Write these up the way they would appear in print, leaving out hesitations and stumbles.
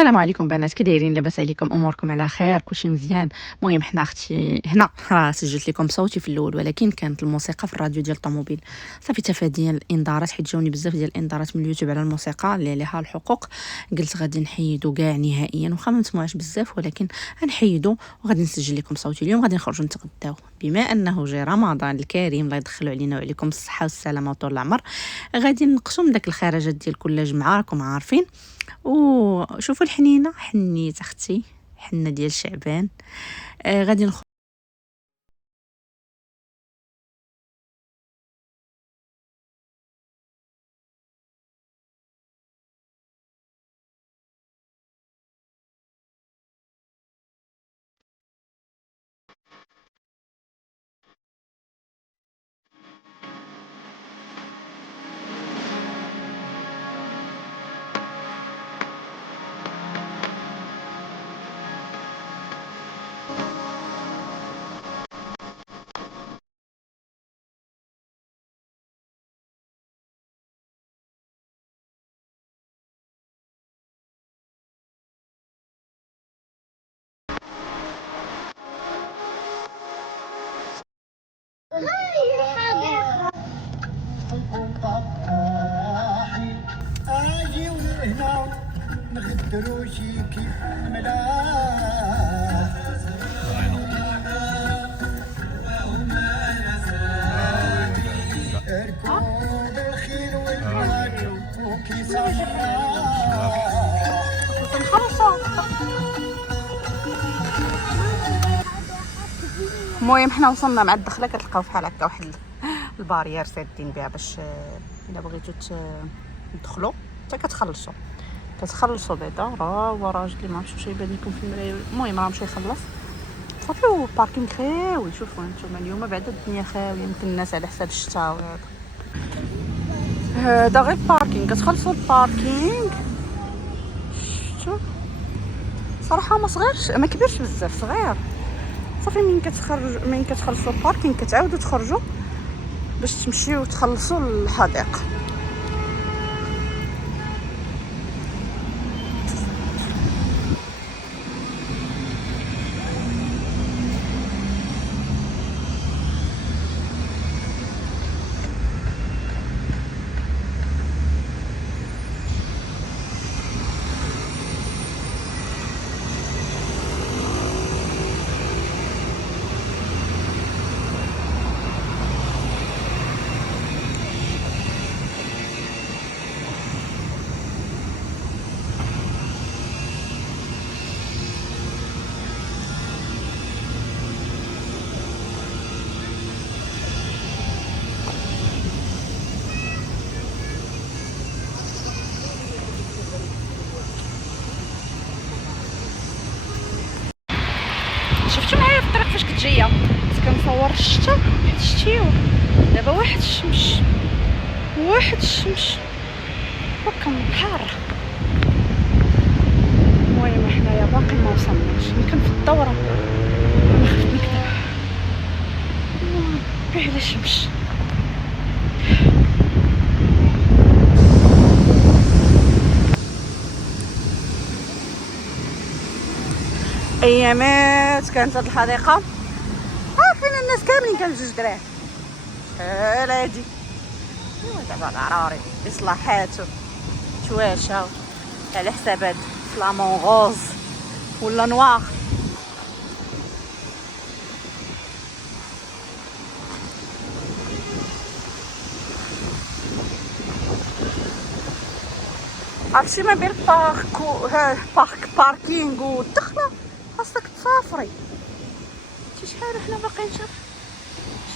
السلام عليكم بنات، كي دايرين؟ لاباس عليكم؟ اموركم على خير؟ كلشي مزيان؟ المهم حنا اختي هنا راه سجلت لكم صوتي في الاول، ولكن كانت الموسيقى في الراديو ديال الطوموبيل صافي تفاديا الانذارات، حيت جاوني بزاف ديال الانذارات من اليوتيوب على الموسيقى اللي عليها الحقوق. قلت غادي نحيدو كاع نهائيا، واخا ما نسمعوش بزاف ولكن غنحيدو وغادي نسجل لكم صوتي. اليوم غادي نخرجوا نتغداو، بما انه جاي رمضان الكريم الله يدخلوا علينا وعليكم الصحه والسلامه وطول العمر. غادي ننقصوا من داك الخرجات ديال كل جمعه، راكم عارفين. وشوفوا الحنينه، حنيت اختي، حنه ديال شعبان. غادي نخرج. اجي وهنا نغدرو شي كيف ملاح اركب الخيل والراجل وكي صحراء. المهم حنا وصلنا مع الدخله، كتلقاو بحال هكا واحد البارير سادين بها باش الا بغيتو تدخلوا حتى كتخلصوا بعدا. راه هو راجل اللي ما عرفتش واش يبان لكم في المرايه، المهم راه مشى يخلص صافي. وباركينغ خاوي، شوفوا نتوما اليوم بعدا الدنيا خاويه، يمكن الناس على حساب الشتاء وهذا. هذا غير باركينغ، كتخلصوا الباركينغ. شفتوا صراحه ما صغيرش ما كبيرش بزاف، صغير صافي. من كتخلصوا الباركينغ كتعاودوا تخرجوا باش تمشيو تخلصوا الحديقه. شفتوا معايا في الطريق فاش كنت جايه كنت كنصور الشتا، شتيو دابا واحد الشمس وكم بحار. المهم حنايا باقي ما وصلناش، يمكن في الدوره ما خفت نكذب به على الشمس. ايامات كانت هاد الحديقه عارفين الناس كاملين كانوا جوج دراهم. شحال هادي ايوا دابا ضروري اصلاحات تواشا على حساب هاد فلامون غوز ولا نوار. عرفتي ما بين باركينغ والدخله خاصك تسافري. شحال حنا باقيين،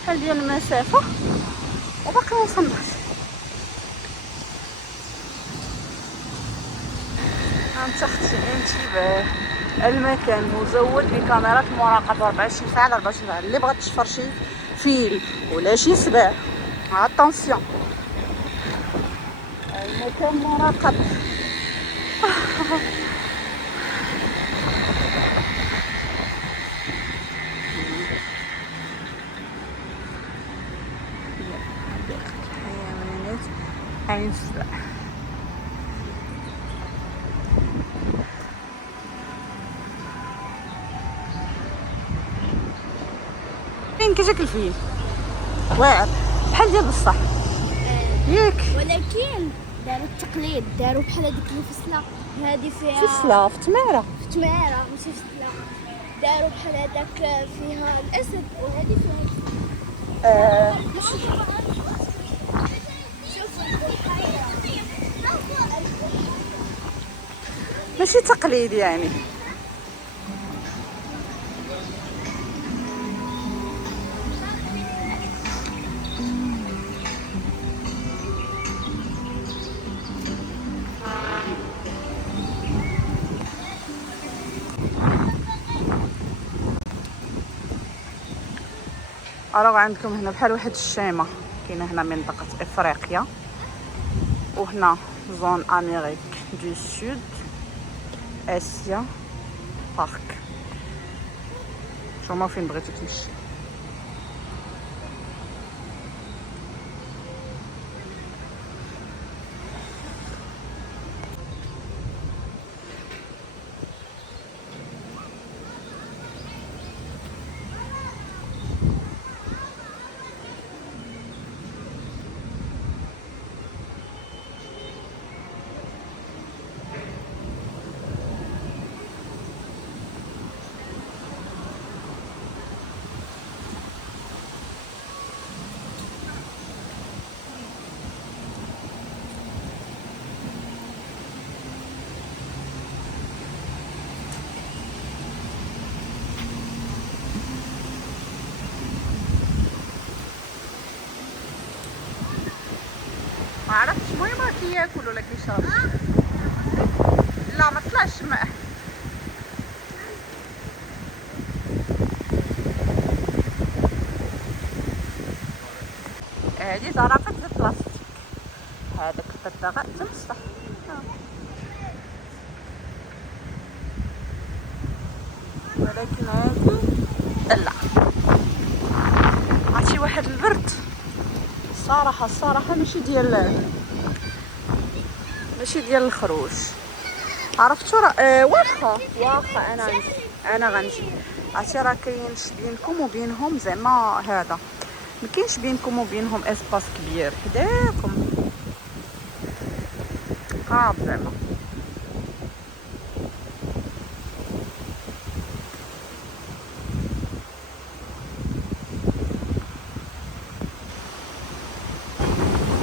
شحال ديال المسافه وباقي ما وصلناش. انت اختي انتباه، المكان مزود بكاميرات مراقبه 24 ساعه على 24 ساعه. اللي بغات تشفر شي فيل ولا شي سبع اتونسيون، المكان مراقب. عين السبع. فين كيجيك الفيل واعر بحال ديال بصح ياك. ولكن داروا التقليد، داروا بحال هذيك الفصله هذه فيها في الصلاة في تماره. في تماره ماشي فصله، داروا بحال هذاك فيها الاسد وهذه فيها الفيل. شوفوا البحيره ماشي تقليد يعني. الوغ عندكم هنا بحال واحد الشيمه كاينه هنا منطقه افريقيا، وهنا زون امريك دو سود، اسيا، بارك. نتوما فين بغيتو تمشي. ما عرفتش المهم كياكل ولا كيشرب. لا ما طلعش ماء. هذه زرافه البلاستيك، هذاك الببغاء تمسح. ولكن هذه لا، عرفتي واحد البرد الصراحه ماشي ديال الخروج. عرفتوا واخا انا غنجي. عرفتي راه كاينش بينكم وبينهم زعما هذا، ما كاينش بينكم وبينهم اسباس كبير حداكم قاب زعما.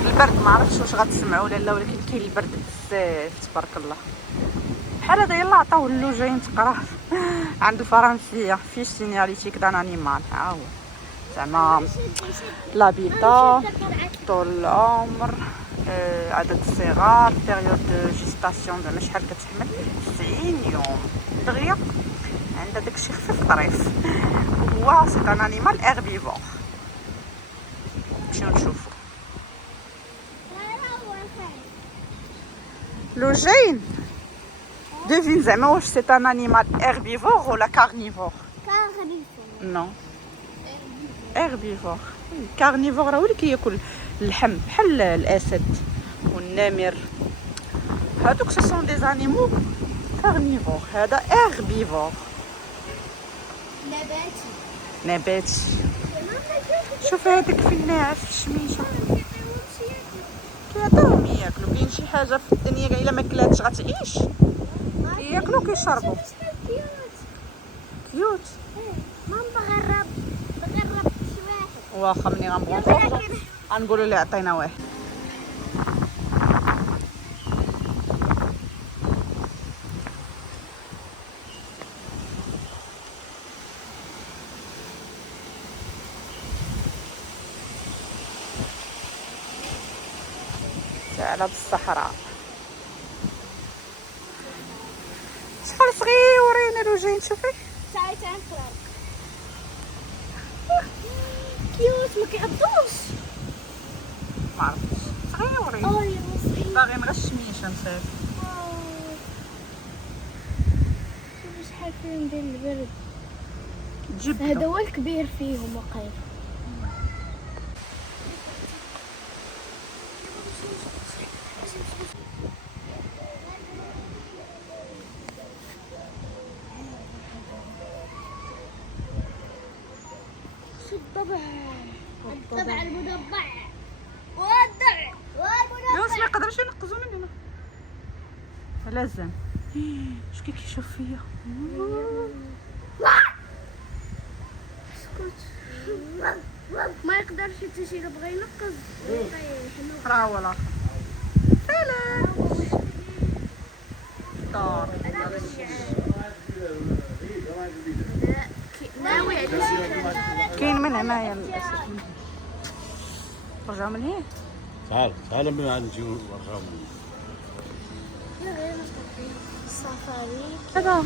البرد ما عرفتش واش غتسمعوا ولا لا، ولكن كاين البرد بزاف تبارك الله. بحال هذا يلاه عطاوه اللوجين تقراه عند الفرنسيه فيش سينياليتيك دان انيمال. ها هو زعما لابيتا، طول العمر، عدد الصغار، بيريود دو جيستاسيون زعما شحال كتحمل 90 يوم دغيا. عندها داكشي خفيف ظريف. هو سي ان انيمال هيربيفور. نمشيو نشوفو لوجين. devine زعما واش سي ان انيمال هيربيفور ولا كارنيفور؟ نو هيربيفور. كارنيفور راه هو اللي كياكل اللحم بحال الاسد والنمر. هادوك سو سون دي زانيمو كارنيفور. هذا هيربيفور نباتي. شوف هذاك في الناعس في الشميشه كيعطيوهم ياكلوا. كاين شي حاجه في الدنيا الا ما كلاتش غتعيش. كياكلوا كيشربوا. كيوت. مام بغرب شي واحد. واخا ملي غنبغيو نخرجوا غنقولوا ليه عطينا واحد. على بالصحراء شحال صغيورين الوجين. شوفي كيوت ما كيعضوش. ما عرفتش صغيورين باغيين غير الشميشه نصيفط. شوفوا شحال فيهم ديال البرد. جبت هذا هو الكبير فيهم وقيل. الطبع المربع والضع يوسف ما والمربع. يقدرش ينقزوا مننا لازم شكون كيشوف فيا اسكت. ما يقدرش حتى شي بغى ينقز يطيح. راه هو الاخر سلام دار ناوي على كاين من هنايا للاسف رجعوا من هنا تعال من عند نجيو ورقه السفاري. دابا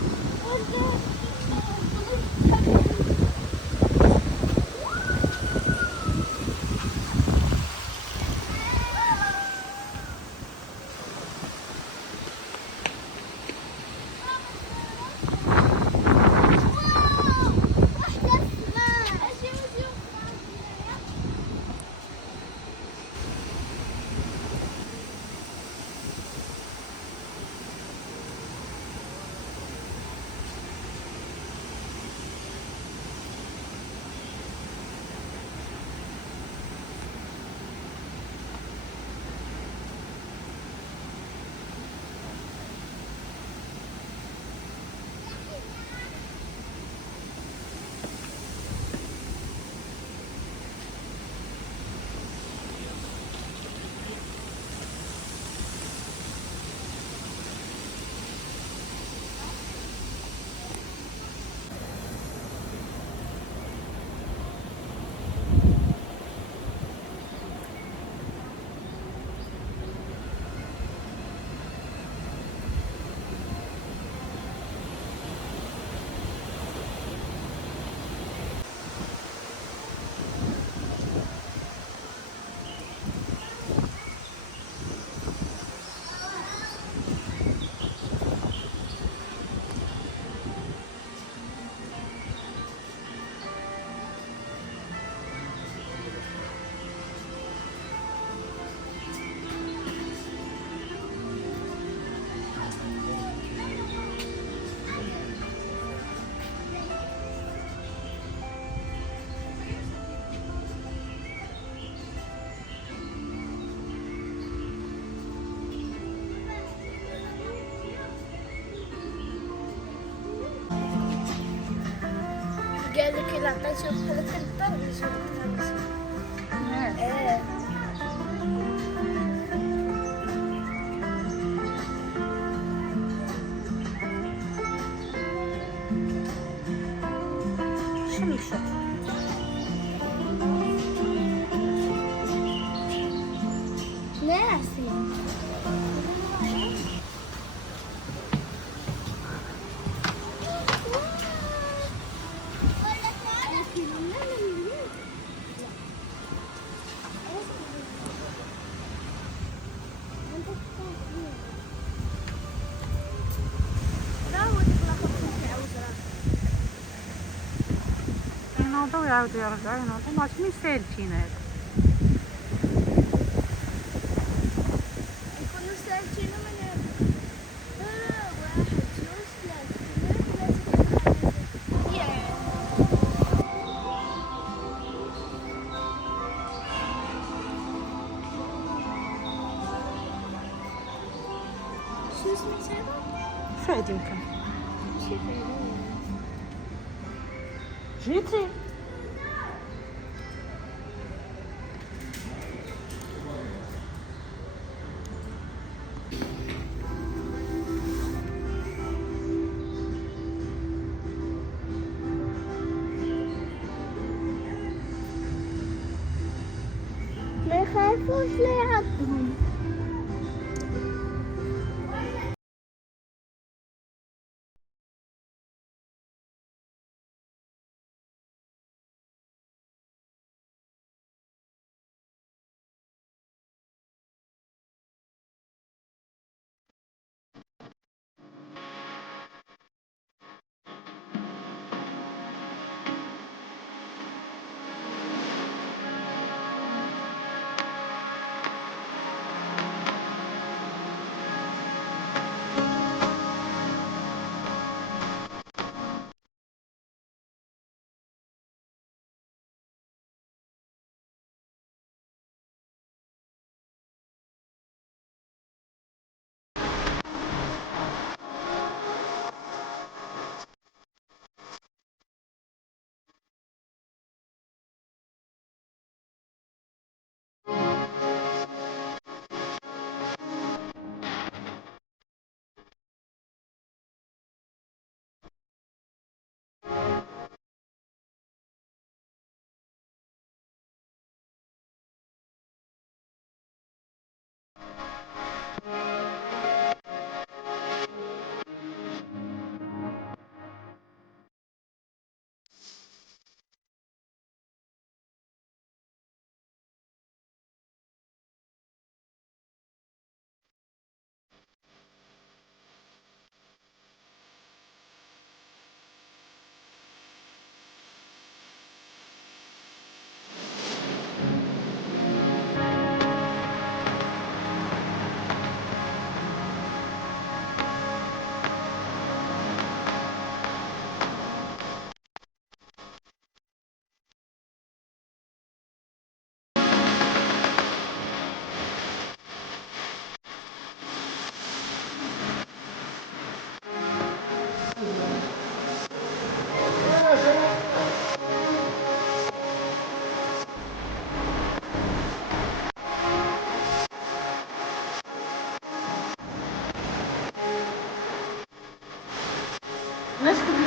قال لك إلا عطيتو بحال هكا الضرب يجيب ايه. شمشة ناسي. ينوضوا ويعاودوا يرجعوا ينوضوا ما عرفتش مين سالتين هذا يكونوا سالتين من واحد جوج ثلاثة شو سميت هذا؟ فهد يمكن ماشي فايدة. جيتي ما يخافوش لا يعضهم.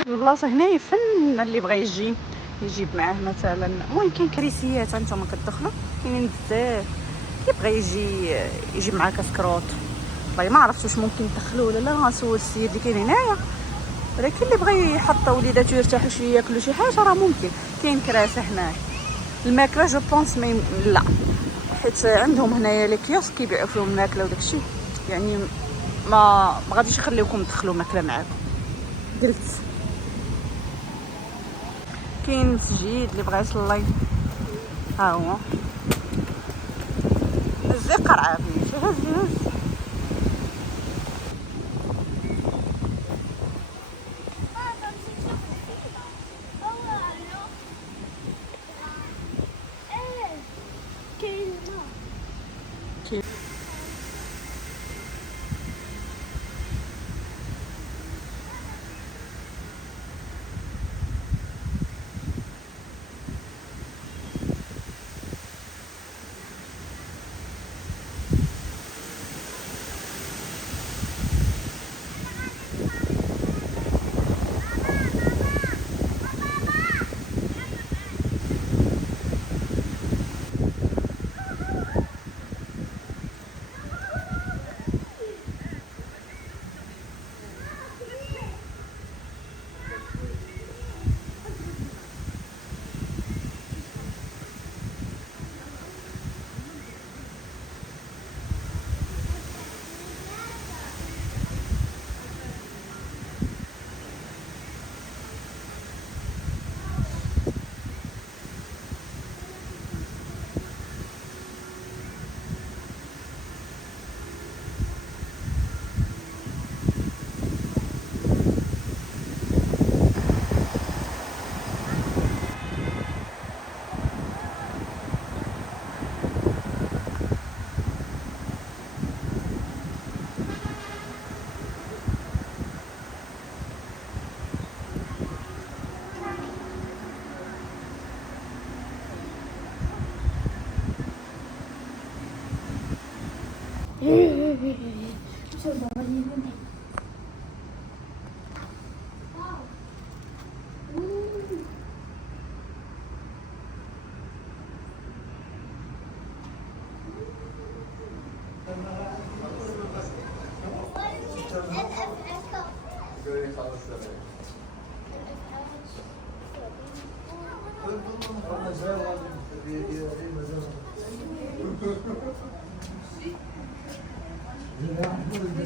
البلاصه هنايا فن اللي بغى يجيب معاه مثلا. المهم كاين كريسيات انتما كتدخلوا كاينين بزاف. اللي بغى يجيب معاه كسكروط، والله ما عرفت واش ممكن يدخلوا ولا لا، غنسول السيد اللي كاين هنايا. ولكن اللي بغى يحط وليداتو يرتاحوا شويه ياكلوا شي حاجه راه ممكن. كاين كراسه هنايا. الماكله جو بونس لا، حيت عندهم هنايا لي كيوسك كيبيعوا فيهم الماكله وداكشي، يعني ما غاديش يخليوكم تدخلوا ماكله معاكم. قلت كاين مسجد اللي بغى يصلي، ها هو الزقر عافية.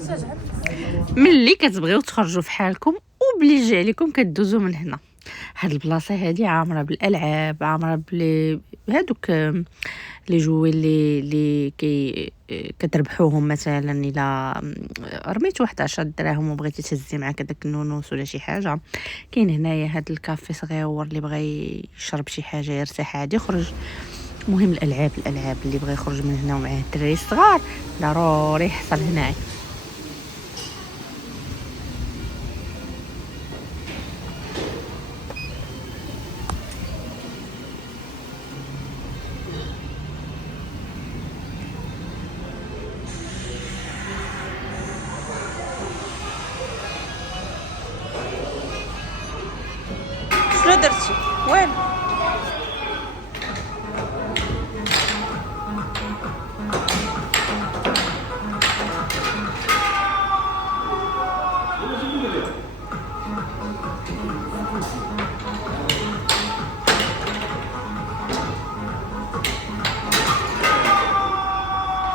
هز ملي كتبغيو تخرجوا في حالكم وبليجي عليكم كدوزوا من هنا. هاد البلاصه هادي عامره بالالعاب، عامره بلي هادوك لي جوي اللي كتربحوهم مثلا الا رميت واحد 10 دراهم وبغيتي تهزي معاك داك النونوس ولا شي حاجه. كاين هنايا هاد الكافي صغيور اللي بغى يشرب شي حاجه يرتاح عادي يخرج. مهم الالعاب اللي بغى يخرج من هنا ومعاه الدراري الصغار ضروري يحصل هنايا. شنو درتي؟ والو.